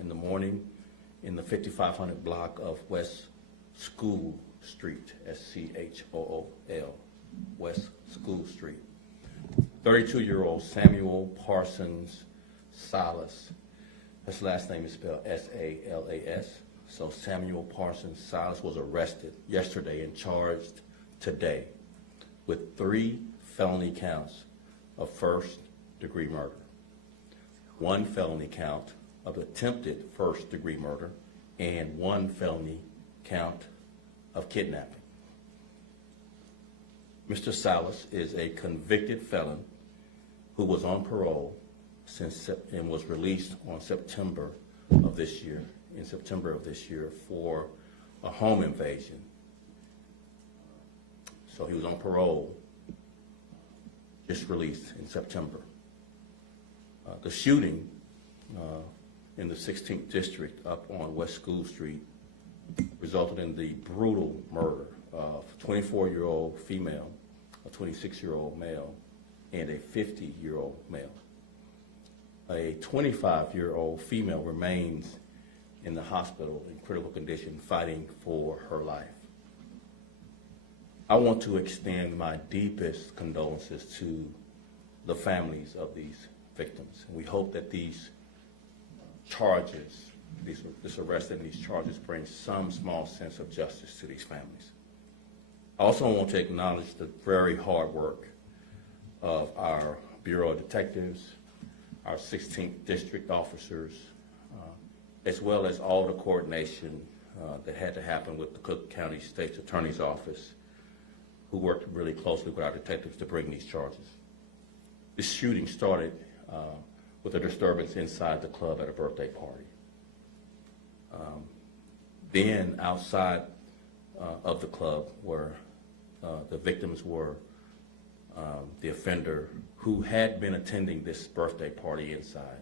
in the morning in the 5500 block of West School Street, S-C-H-O-O-L, West School Street. 32-year-old Samuel Parsons Silas. His last name is spelled S-A-L-A-S. So Samuel Parsons Silas was arrested yesterday and charged today with 3 felony counts of first-degree murder, 1 felony count of attempted first-degree murder, and 1 felony count of kidnapping. Mr. Silas is a convicted felon who was on parole and was released on September of this year, for a home invasion. So he was on parole, just released in September. The shooting in the 16th District up on West School Street resulted in the brutal murder of a 24-year-old female, a 26-year-old male, and a 50-year-old male. A 25-year-old female remains in the hospital in critical condition, fighting for her life. I want to extend my deepest condolences to the families of these victims. We hope that these charges, this arrest and these charges bring some small sense of justice to these families. I also want to acknowledge the very hard work of our Bureau of Detectives, our 16th District officers, as well as all the coordination that had to happen with the Cook County State's Attorney's Office, who worked really closely with our detectives to bring these charges. This shooting started with a disturbance inside the club at a birthday party. Then outside of the club where the victims were, the offender who had been attending this birthday party inside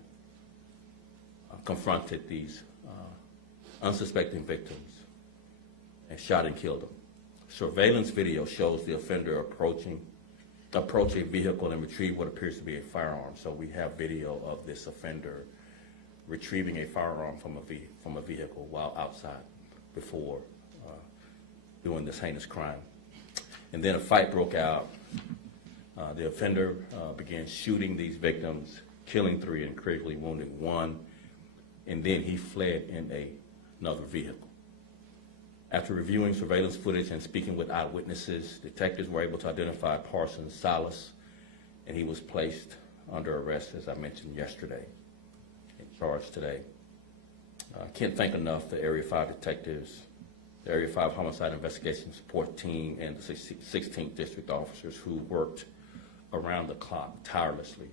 confronted these unsuspecting victims and shot and killed them. Surveillance video shows the offender approach a vehicle and retrieve what appears to be a firearm. So we have video of this offender retrieving a firearm from a vehicle while outside before doing this heinous crime. And then a fight broke out. The offender began shooting these victims, killing 3 and critically wounding 1, and then he fled in another vehicle. After reviewing surveillance footage and speaking with eyewitnesses, detectives were able to identify Parsons Silas, and he was placed under arrest, as I mentioned yesterday, and charged today. I can't thank enough the Area 5 detectives, the Area 5 Homicide Investigation Support Team, and the 16th District officers who worked around the clock tirelessly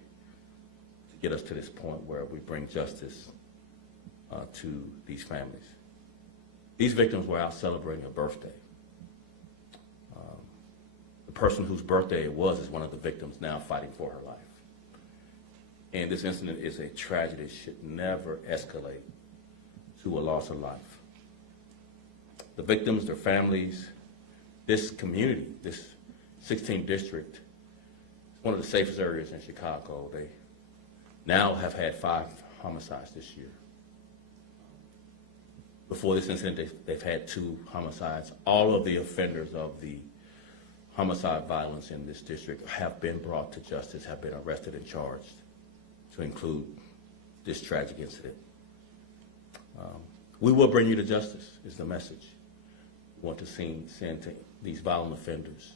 to get us to this point where we bring justice to these families. These victims were out celebrating a birthday. The person whose birthday it was is one of the victims now fighting for her life. And this incident is a tragedy. It should never escalate to a loss of life. The victims, their families, this community, this 16th District, is one of the safest areas in Chicago. They now have had 5 homicides this year. Before this incident, they've had 2 homicides. All of the offenders of the homicide violence in this district have been brought to justice, have been arrested and charged, to include this tragic incident. We will bring you to justice, is the message we want to send to these violent offenders.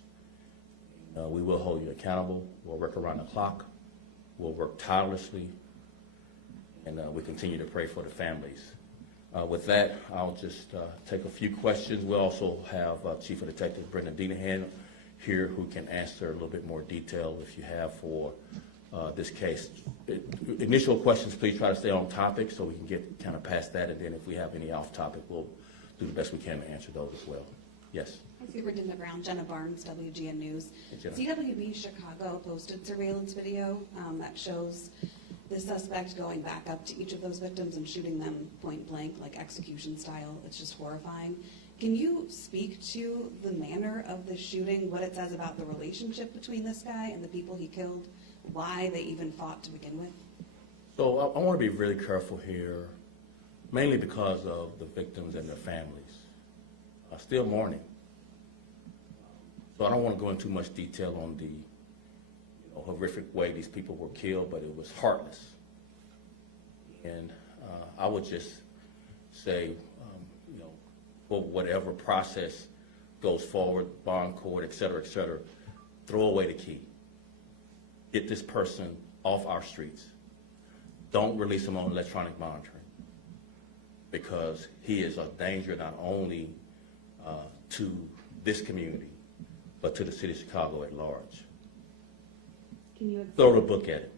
We will hold you accountable. We'll work around the clock. We'll work tirelessly. And we continue to pray for the families. With that, I'll just take a few questions. We'll also have Chief of Detective Brendan Denahan here who can answer a little bit more detail if you have for this case. Initial questions, please try to stay on topic so we can get kind of past that, and then if we have any off topic, we'll do the best we can to answer those as well. Yes? Hi, Superintendent Brown. Jenna Barnes, WGN News. Hey, CWB Chicago posted surveillance video that shows the suspect going back up to each of those victims and shooting them point blank, like execution style. It's just horrifying. Can you speak to the manner of the shooting, what it says about the relationship between this guy and the people he killed, why they even fought to begin with? So I want to be really careful here mainly because of the victims and their families are still mourning. So I don't want to go into much detail on the horrific way these people were killed, but it was heartless. And I would just say, for whatever process goes forward, bond court, et cetera, throw away the key. Get this person off our streets. Don't release him on electronic monitoring, because he is a danger not only to this community, but to the city of Chicago at large. Can you Throw the book at it.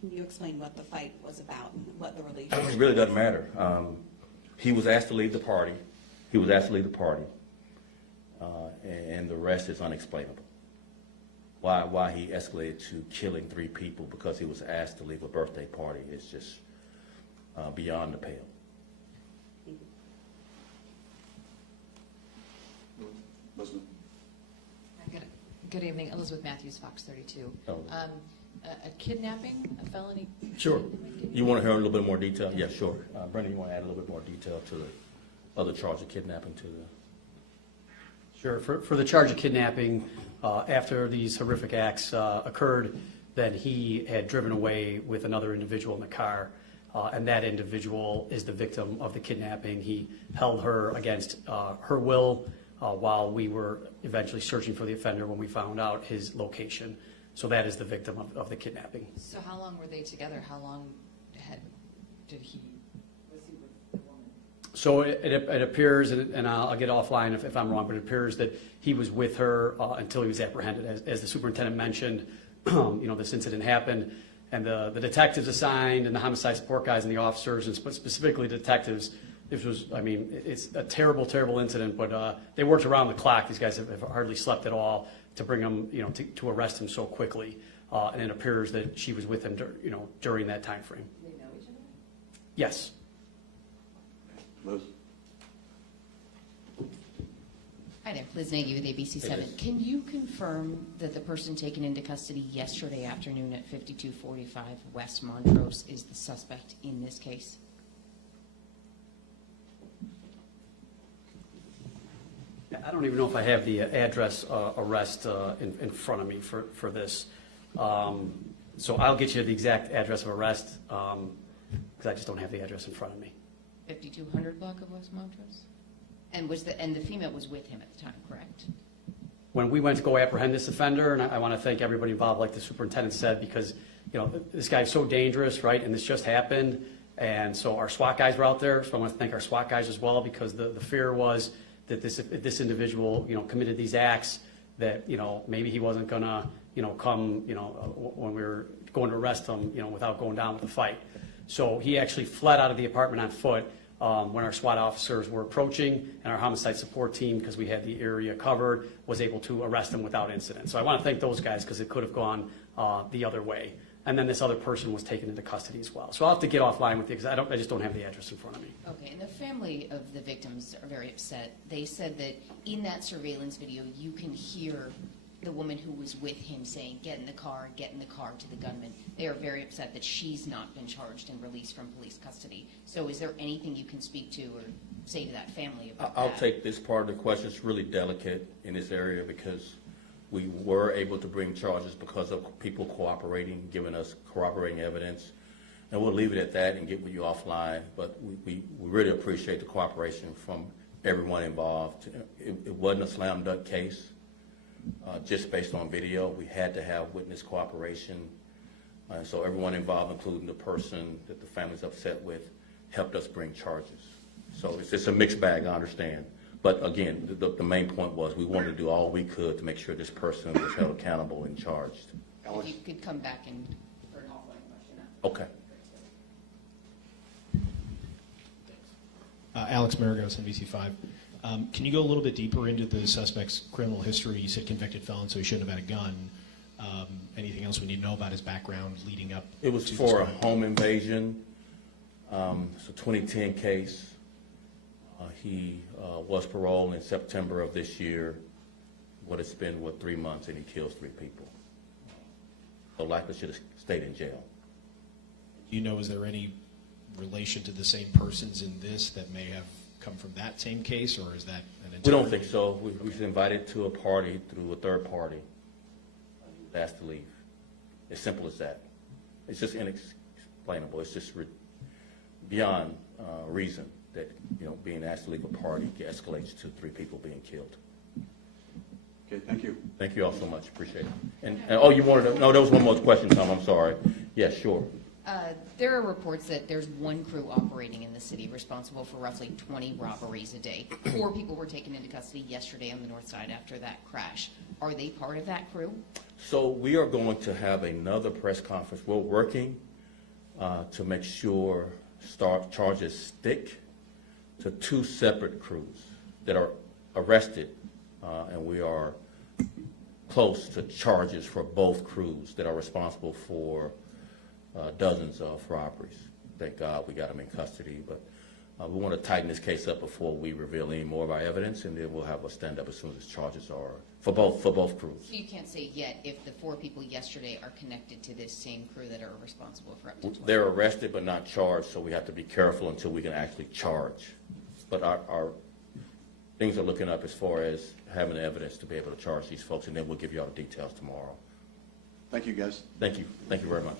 Can you explain what the fight was about and what the It relationship? really doesn't matter. He was asked to leave the party. And the rest is unexplainable. Why he escalated to killing 3 people because he was asked to leave a birthday party is just beyond the pale. Elizabeth? Good evening, Elizabeth Matthews, Fox 32. Oh. A kidnapping, a felony? Sure. You want to hear a little bit more detail? Yeah, sure. Brendan, you want to add a little bit more detail to the other charge of kidnapping to the... Sure. For the charge of kidnapping, after these horrific acts occurred, then he had driven away with another individual in the car, and that individual is the victim of the kidnapping. He held her against her will while we were eventually searching for the offender when we found out his location. So that is the victim of the kidnapping. So how long were they together? How long did he, was he with the woman? So it appears, and I'll get offline if I'm wrong, but it appears that he was with her until he was apprehended. As the superintendent mentioned, this incident happened, and the detectives assigned and the homicide support guys and the officers, and specifically detectives, it's a terrible, terrible incident, but they worked around the clock. These guys have hardly slept at all to bring him, to arrest him so quickly. And it appears that she was with him, during that time frame. Do they know each other? Yes. Liz? Hi there, Liz Nagy with ABC7. Hey, Liz. Can you confirm that the person taken into custody yesterday afternoon at 5245 West Montrose is the suspect in this case? I don't even know if I have the address arrest in front of me for this. So I'll get you the exact address of arrest, because I just don't have the address in front of me. 5200 block of West Montrose? And the female was with him at the time, correct? When we went to go apprehend this offender, and I want to thank everybody involved, like the superintendent said, because this guy's so dangerous, right? And this just happened, and so our SWAT guys were out there. So I want to thank our SWAT guys as well, because the fear was that this individual, committed these acts, that maybe he wasn't gonna come when we were going to arrest him, without going down with the fight. So he actually fled out of the apartment on foot when our SWAT officers were approaching, and our homicide support team, because we had the area covered, was able to arrest him without incident. So I want to thank those guys, because it could have gone the other way. And then this other person was taken into custody as well. So I'll have to get offline with you, because I just don't have the address in front of me. Okay, and the family of the victims are very upset. They said that in that surveillance video, you can hear the woman who was with him saying, get in the car to the gunman. They are very upset that she's not been charged and released from police custody. So is there anything you can speak to or say to that family about that? I'll take this part of the question. It's really delicate in this area, because we were able to bring charges because of people cooperating, giving us corroborating evidence. And we'll leave it at that and get with you offline. But we really appreciate the cooperation from everyone involved. It wasn't a slam dunk case. Just based on video, we had to have witness cooperation. So everyone involved, including the person that the family's upset with, helped us bring charges. So it's a mixed bag, I understand. But again, the main point was we wanted to do all we could to make sure this person was held accountable and charged. If you could come back and for an offline question. Okay. Alex Maragos, NBC5. Can you go a little bit deeper into the suspect's criminal history? You said convicted felon, so he shouldn't have had a gun. Anything else we need to know about his background leading up? It was for a home invasion. It's a 2010 case. He was paroled in September of this year. What it's been, 3 months, and he kills 3 people. So likely should have stayed in jail. Do you know, is there any relation to the same persons in this that may have come from that same case, or is that an entirely? We don't think so. We was invited to a party through a third party. He was asked to leave. As simple as that. It's just inexplainable. It's just beyond reason that, you know, being asked to leave a party escalates to 3 people being killed. Okay, thank you. Thank you all so much. Appreciate it. And oh, you wanted to, no, there was one more question, Tom. I'm sorry. Yes, sure. There are reports that there's one crew operating in the city responsible for roughly 20 robberies a day. 4 people were taken into custody yesterday on the north side after that crash. Are they part of that crew? So we are going to have another press conference. We're working to make sure charges stick to 2 separate crews that are arrested, and we are close to charges for both crews that are responsible for dozens of robberies. Thank God we got them in custody, but we want to tighten this case up before we reveal any more of our evidence, and then we'll have a stand-up as soon as charges are for both crews. So you can't say yet if the 4 people yesterday are connected to this same crew that are responsible for up to 20. They're arrested but not charged, so we have to be careful until we can actually charge. But our things are looking up as far as having the evidence to be able to charge these folks, and then we'll give you all the details tomorrow. Thank you, guys. Thank you. Thank you very much.